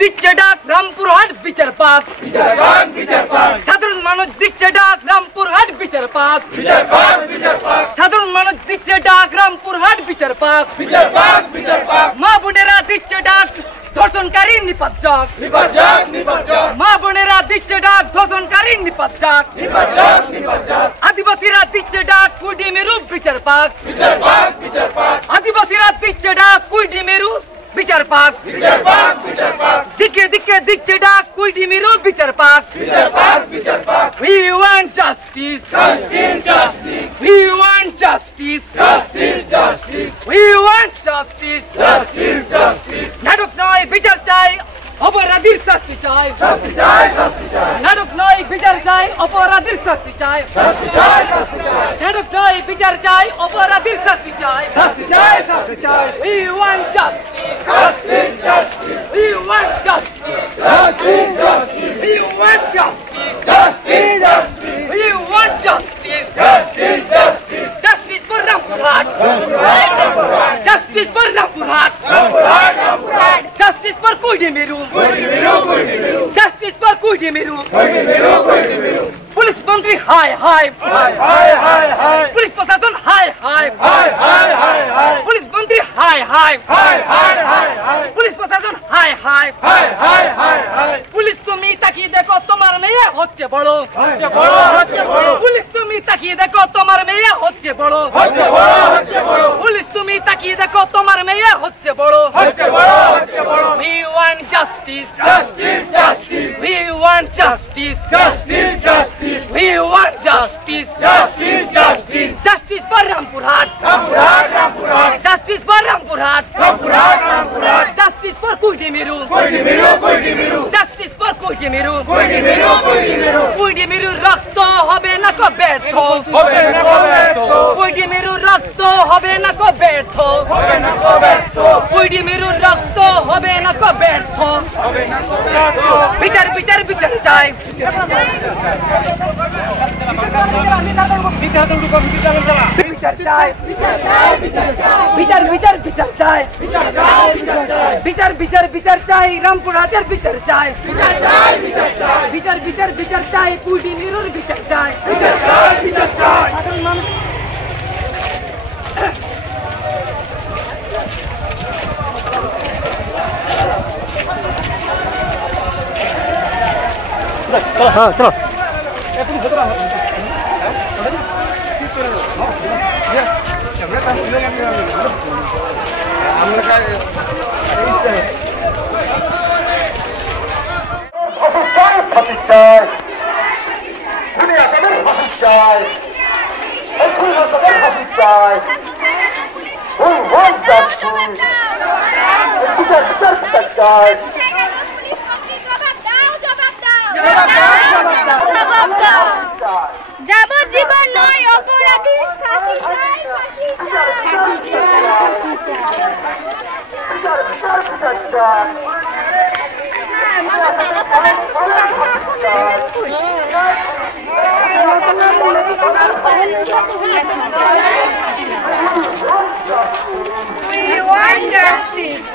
দিচ্ছে ডাক রামপুরহাট বিচার পাক সাধারণ মানুষ দিচ্ছে ডাক রামপুরহাট বিচার পাক সাধারণ মানুষ দিচ্ছে ডাক রামপুরহাট বিচার পাক মা বোনেরা দিচ্ছে ডাক ধর্ষণকারী নিপাত যাক মা বোনেরা দিচ্ছে ডাক ধর্ষণকারী নিপাত যাক আদিবাসীরা দিচ্ছে ডাক কুইডি মেরু বিচার পাক আদিবাসীরা দিচ্ছে ডাক কুইডি মেরু বিচার পাক দিকে দিকে দিচ্ছে ডাক কুইডি মেরু বিচার পাক We want justice. We want justice. We want justice. নাটক নয় বিচার চাই অপরাধীর শাস্তি চাই নাটক নয় বিচার চাই অপরাধীর শাস্তি চাই নাটক নয় বিচার চাই অপরাধীর শাস্তি চাই We want justice. We want justice. We want justice. We want justice. Justice for Rampurhat. Justice for Rampurhat. Justice for Kuidi Meru. Justice for Kuidi Meru. Police Mantri high. Police Prashasan high. Police Mantri high. Police Prashasan high. Police তুমি তাকিয়ে দেখো তোমার মেয়ে হচ্ছে বড় police তুমি তাকিয়ে দেখো তোমার মেয়ে হচ্ছে বড় পুলিশ তুমি তাকিয়ে দেখো তোমার মেয়ে হচ্ছে বড় We want justice. We want justice. We want justice. Justice for Rampurhat. Justice for Rampurhat. Justice for Kuidi Meru. Justice for Kuidi Meru. Kuidi Meru রক্ত হবে না কো ব্যর্থ কুইডি মেরু রক্ত হবে না কো ব্যর্থ কুইডি মেরু রক্ত হবে না কো ব্যর্থ বিচার বিচার বিচার চাই বিচার চাই বিচার বিচার বিচার চাই বিচার বিচার বিচার চাই রামপুরহাটের বিচার চাই বিচার বিচার বিচার চাই কুইডি মেরুর বিচার চাই চলো যাবজ্জীবন নয় অপরাধীর ফাঁসি We want justice.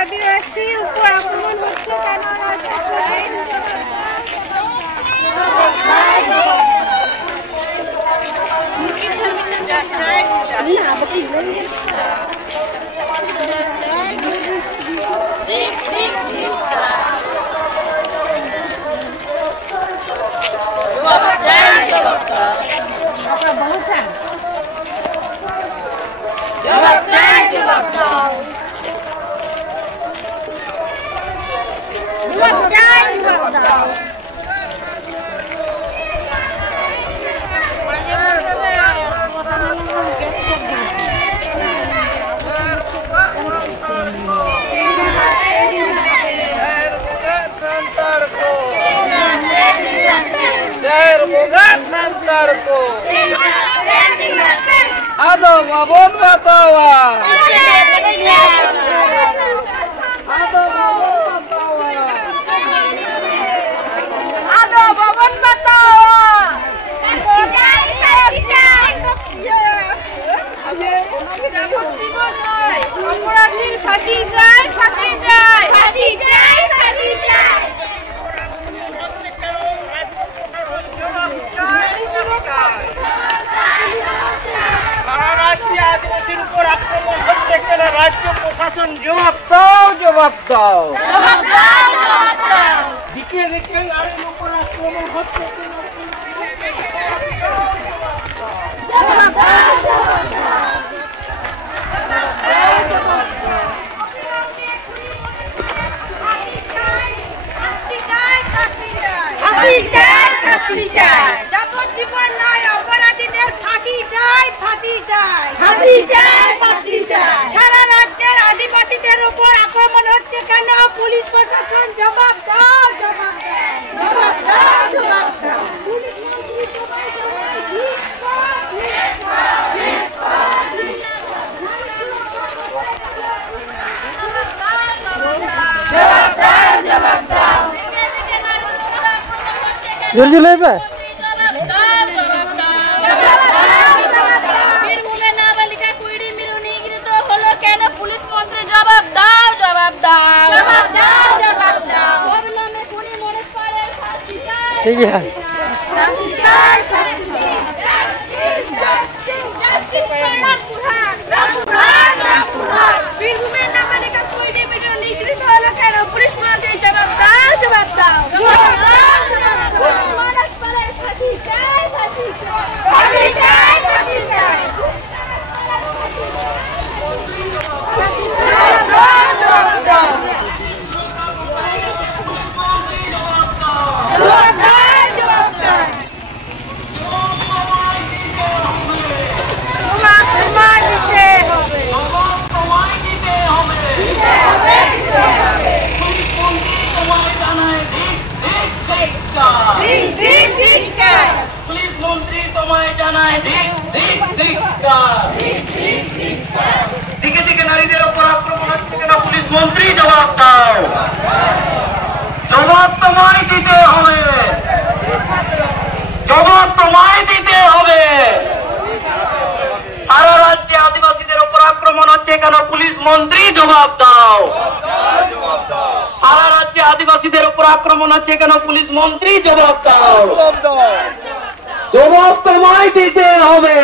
আদিবাসী উপর আক্রমণ হচ্ছে Ado mabon batawa. Ado mabon batawa. রাজ্যে আদিবাসীর উপর আক্রমণ হচ্ছে কেন? রাজ্য প্রশাসন জবাব দাও, জবাব দাও। দিকে দিকে নারীর উপর আক্রমণ হচ্ছে কেন? যাবজ্জীবন নয়, অপরাধীদের ফাঁসি চাই, ফাঁসি চাই, ফাঁসি চাই, ফাঁসি চাই। সারা রাজ্যের আদিবাসীদের উপর আক্রমণ হচ্ছে কেন? পুলিশ প্রশাসন জবাব দাও, জবাব দাও, জবাব দাও, জবাব দাও। পুলিশ মন্ত্রী সবাই সবাই ঠিক কর, ঠিক কর, ঠিক কর, ঠিক কর। জবাব দাও, জবাব দাও। জলদি লইবে বীরভূমের নাবালিকা কুইরি মিরু নিগৃহীত হলো কেন? পুলিশ মন্ত্রী জবাব দাও, জবাব দাও, জবাব দাও, জবাব দাও। অবিলম্বে খুনি মনোজ পালের শাস্তি চাই, ঠিক আছে শাস্তি চাই, শাস্তি, justice, justice, justice for Rampurhat, Rampurhat, Rampurhat. বীরভূমের নাবালিকা কুইরি মিরু নিগৃহীত হলো কেন? পুলিশ মন্ত্রী জবাব দাও, জবাব দাও, জবাব দাও, জবাব দাও। মনোজ পালের ফাঁসি চাই, ফাঁসি চাই, ফাঁসি চাই, ফাঁসি চাই। জবাব দাও, জবাব দাও। জবাব দাও, জবাব দাও। তোমার দিতে হবে, দিতে হবে, দিতে হবে। ঠিক, ঠিক, ঠিক, ঠিক। পুলিশ মন্ত্রী তোমায় জানায় ঠিক ঠিক ঠিক দিকে দিকে নারীদের উপর আক্রমণ হচ্ছে কেন? পুলিশ মন্ত্রী জবাব দাও, জবাব তোমায় দিতে হবে, জবাব তোমায় দিতে হবে। সারা রাজ্যে আদিবাসীদের উপর আক্রমণ হচ্ছে কেন? পুলিশ মন্ত্রী জবাব দাও। সারা রাজ্যে আদিবাসীদের উপর আক্রমণ হচ্ছে কেন? পুলিশ মন্ত্রী জবাব দাও, জবাব তোমায় দিতে হবে,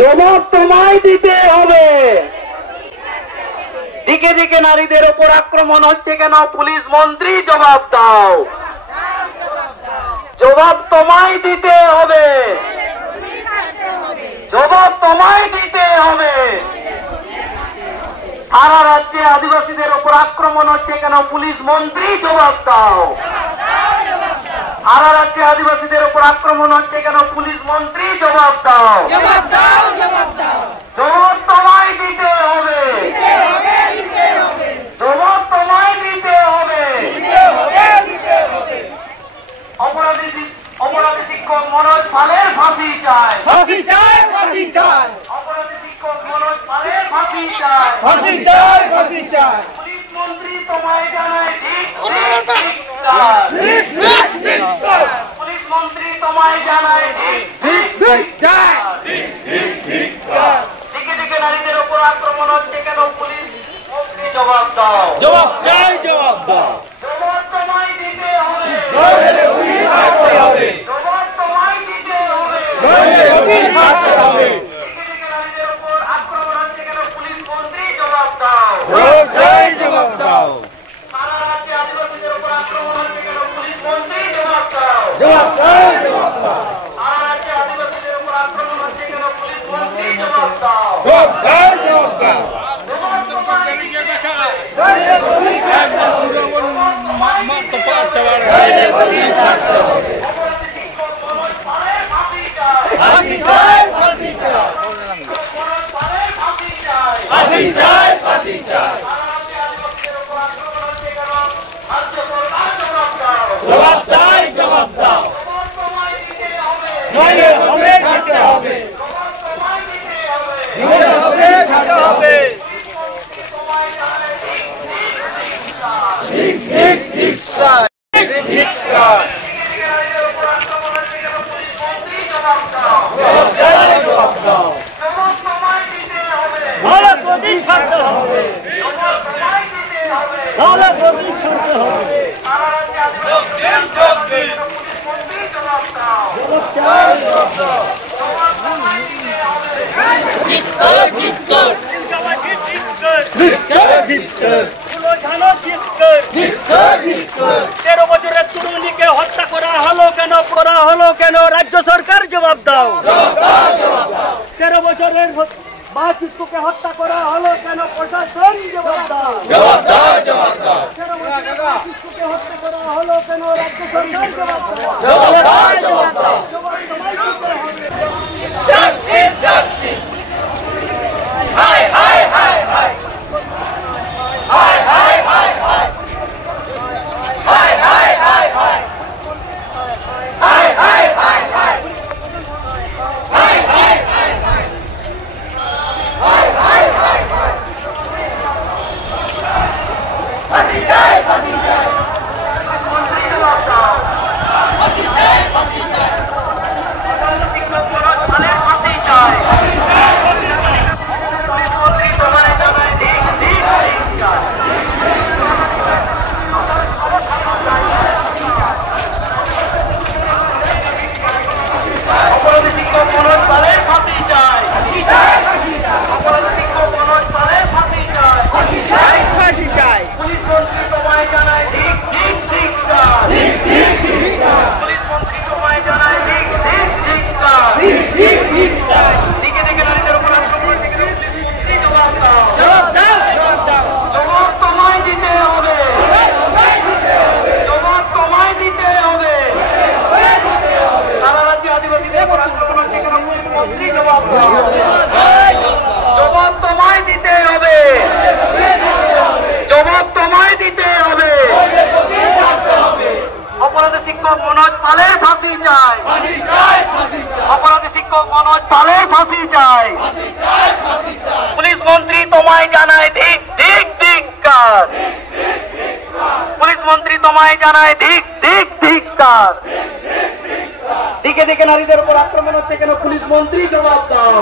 জবাব তোমায় দিতে হবে। দিকে দিকে নারীদের উপর আক্রমণ হচ্ছে কেন? পুলিশ মন্ত্রী জবাব দাও, জবাব তোমায় দিতে হবে, জবাব তোমায় দিতে হবে। সারা রাজ্যে আদিবাসীদের উপর আক্রমণ হচ্ছে কেন? পুলিশ মন্ত্রী জবাব দাও। সারা রাজ্যে আদিবাসীদের উপর আক্রমণ হচ্ছে কেন? পুলিশ মন্ত্রী জবাব দাও, জবাব দাও, জবাব দাও। জবাব তোমায় দিতে হবে, জবাব তোমায় দিতে হবে। অপরাধী শিক্ষক মনোজ পালের ফাঁসি চাই, ফাঁসি চাই, ফাঁসি চাই, অপরাধী শিক্ষক মনোজ পালের ফাঁসি চাই, ফাঁসি চাই, ফাঁসি চাই। পুলিশ মন্ত্রী তোমায় জানায় ঠিক পুলিশ মন্ত্রী তোমায় জানায় ঠিক দিকে দিকে নারীদের উপর আক্রমণ হচ্ছে কেন? পুলিশ মন্ত্রী জবাব দাও, জবাব চাই, জবাব দাও। জবাব তোমায় দিতে হবে, হবে জবাব তোমায় দিতে হবে। দিকে দিকে নারীদের উপর আক্রমণ হচ্ছে কেন? পুলিশ মন্ত্রী জবাব দাও, জবাব দাও, সারা রাজ্যে আদিবাসীদের উপর আক্রমণ হচ্ছে কেন? পুলিশ মন্ত্রী জবাব দাও, জবাব দাও, জবাব দাও, সারা রাজ্যে আদিবাসীদের উপর আক্রমণ হচ্ছে কেন? পুলিশ মন্ত্রী জবাব দাও, জবাব দাও, জবাব দাও। জবাব তোমায় দিতে হবে, অপরাধী শিক্ষক মনোজ পালের ফাঁসি চাই, ফাঁসি চাই, ফাঁসি চাই, মনোজ পালের ফাঁসি চাই। ফাঁসি চাই, ফাঁসি চাই। সারা রাজ্যে আদিবাসীদের উপর আক্রমণ হচ্ছে কেন? রাজ্য সরকার জবাব দাও, জবাব চাই, জবাব দাও। জবাব তোমায় দিতে হবে, নইলে হবে, ছাড়তে হবে, জবাব তোমায় দিতে হবে। দিতে হবে, ছাড়তে হবে। তোমায় জানায় ঠিক ঠিক, ঠিক, ঠিক, স্যার। ঠিক, ঠিক, স্যার। দিকে দিকে নারীদের উপর আক্রমণ হচ্ছে কেন? পুলিশ মন্ত্রী জবাব দাও, জবাব চাই, জবাব দাও। জবাব তোমায় দিতে হবে, নাহলে প্রতীক ছাড়তে হবে, জবাব তোমায় দিতে হবে। নাহলে প্রতীক ছাড়তে হবে। সারা রাজ্যে আদিবাসীদের উপর আক্রমণ হচ্ছে কেন? পুলিশ মন্ত্রী জবাব দাও, জবাব চাই, জবাব দাও। জবাব তোমায় দিতে তেরো বছরের তরুণীকে হত্যা করা হলো কেন রাজ্য সরকার জবাব দাও। 13 বছরের মা শিশুকে হত্যা করা হলো কেন প্রশাসন জবাব দাও। 13 বছরের মা শিশুকে হত্যা করা হলো কেন রাজ্য সরকার জবাব দাও। অপরাধী শিক্ষক মনোজ পালের ফাঁসি চাই। অপরাধী শিক্ষক মনোজ পালের ফাঁসি চাই। পুলিশ মন্ত্রী তোমায় জানায় ধিক ধিক ধিক্কার। পুলিশ মন্ত্রী তোমায় জানায় ধিক ধিক ধিক্কার। দিকে দিকে নারীদের উপর আক্রমণ হচ্ছে কেন পুলিশ মন্ত্রী জবাব দাও। জবাব তোমায় দিতে হবে। জবাব তোমায় দিতে হবে। জবাব তোমায় দিতে হবে। জবাব তোমায় দিতে হবে। অপরাধী শিক্ষক মনোজ পালের ফাঁসি চাই। অপরাধী শিক্ষক মনোজ পালের ফাঁসি চাই। অপরাধী শিক্ষক মনোজ ফাঁসি চাই। পুলিশ মন্ত্রী তোমায় জানায় ঠিক ঠিক ধিক্কার। দিকে দিকে নারীদের উপর আক্রমণ হচ্ছে কেন পুলিশ মন্ত্রী জবাব দাও।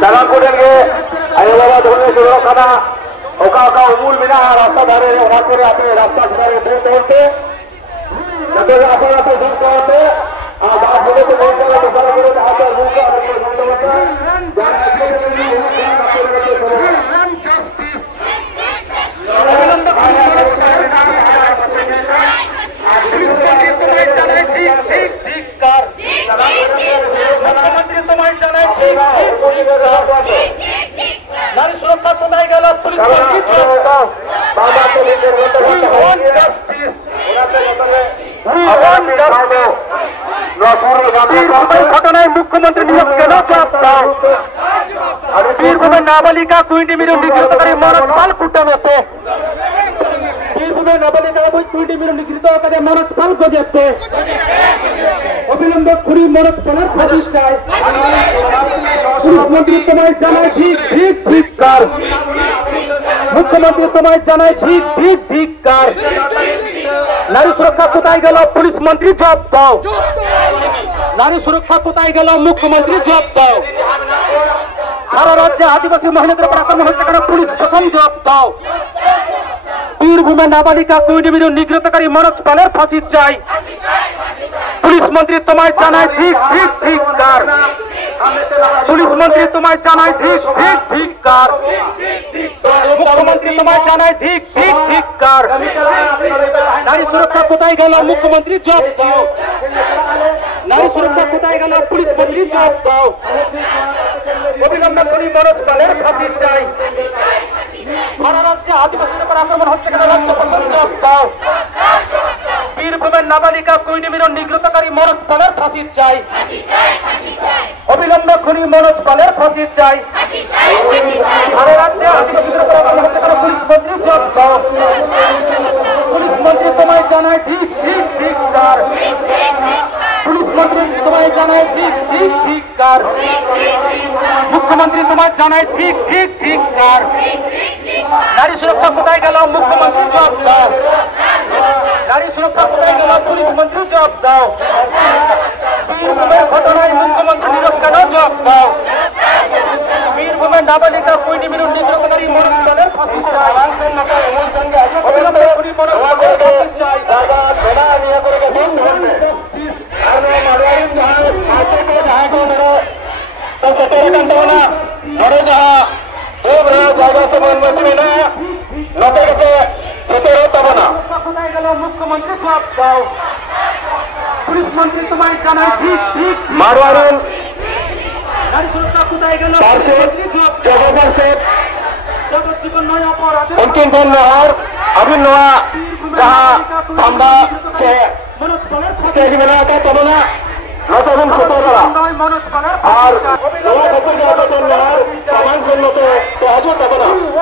salam koden ke ayo baba dhone shuru kana oka oka umul bina rasta dhare oka kore apne rasta dhare bolte bolte jabe apne apne dil korte baat bole to bolte bolte sara kore hath ar muka bolte bolte jan apne ni মুখ্যমন্ত্রী তোমায় জানায় ঠিক নারী সুরক্ষা কোথায় গেল police ঘটনায় মুখ্যমন্ত্রী নিয়োগ কেন বীরভূমের নাবালিকা কুইন্টি মিরু নিগৃহীতকারী মনোজ পাল কুটমেছে বীরভূমের নাবালিকা কুইন্টি মিরু নিগৃহীতকারী মনোজ পাল গজেছে অবিলম্বে খুনি মনোজ পালের ফাঁসি চাই পুলিশ মন্ত্রী তোমায় জানায় ঠিক ঠিক ধিক্কার মুখ্যমন্ত্রী তোমায় জানায় ঠিক ঠিক ধিক্কার নারী সুরক্ষা কোথায় গেল পুলিশ মন্ত্রী জবাব দাও নারী সুরক্ষা কোথায় গেল মুখ্যমন্ত্রী জবাব দাও সারা রাজ্যে আদিবাসী মহিলাদের উপর আক্রমণ হচ্ছে কেন পুলিশ প্রশাসন জবাব দাও বীরভূমে নাবালিকা কুইনিমিরু নিগৃহীতকারী মনোজ পালের ফাঁসি চাই পুলিশ মন্ত্রী তোমায় জানায় ঠিক ঠিক ধিক্কার পুলিশ মন্ত্রী তোমায় জানায় ঠিক ঠিক ধিক্কার মুখ্যমন্ত্রী তোমায় জানায় ঠিক ঠিক ধিক্কার নারী সুরক্ষা কোথায় গেল মুখ্যমন্ত্রী জবাব দাও নারী সুরক্ষা কোথায় গেল পুলিশ মন্ত্রী জবাব দাও অবিলম্বে করি মনোজ পালের ফাঁসি চাই সারা রাজ্যে আদিবাসীদের উপর আক্রমণ হচ্ছে কেন রাজ্য প্রশাসন জবাব দাও বীরভূমের নাবালিকা কুইনিমিরু নিগৃহীতকারী মনোজ পালের ফাঁসি চাই অবিলম্বে খুনি মনোজ পালের ফাঁসি চাই সারা রাজ্যে আদিবাসীদের উপর আক্রমণ হচ্ছে কেন পুলিশ মন্ত্রী জবাব দাও পুলিশ মন্ত্রী তোমায় জানায় ঠিক ঠিক ধিক্কার পুলিশ মন্ত্রী তোমায় জানায় ঠিক ঠিক ধিক্কার মুখ্যমন্ত্রী তোমায় জানায় ঠিক ঠিক ধিক্কার নারী সুরক্ষা কোথায় গেল মুখ্যমন্ত্রী জবাব দাও নারী সুরক্ষা কোথায় গেল পুলিশ মন্ত্রী জবাব দাও বীরভূমের ঘটনায় মুখ্যমন্ত্রী নীরব কেন জবাব দাও বীরভূমের নাবালিকা কুইনিমিরু নিগৃহীতকারী মনোজ পালের ফাঁসি চাই অবিলম্বে খুনি মনোজ পালের ফাঁসি চাই মুখ্যমন্ত্রী জবাব দাও পুলিশ মন্ত্রী তোমায় জানায় ঠিক ঠিক মারওয়ারুল নারী সুরক্ষা কোথায় গেল जगजीवन नया अपराध उनके नहर अभी नवा जहाँ खंबा से स्टेज बनाया था तब ना नौतन सतोरा और नवा नहर सामान सुन लो तो आज तब ना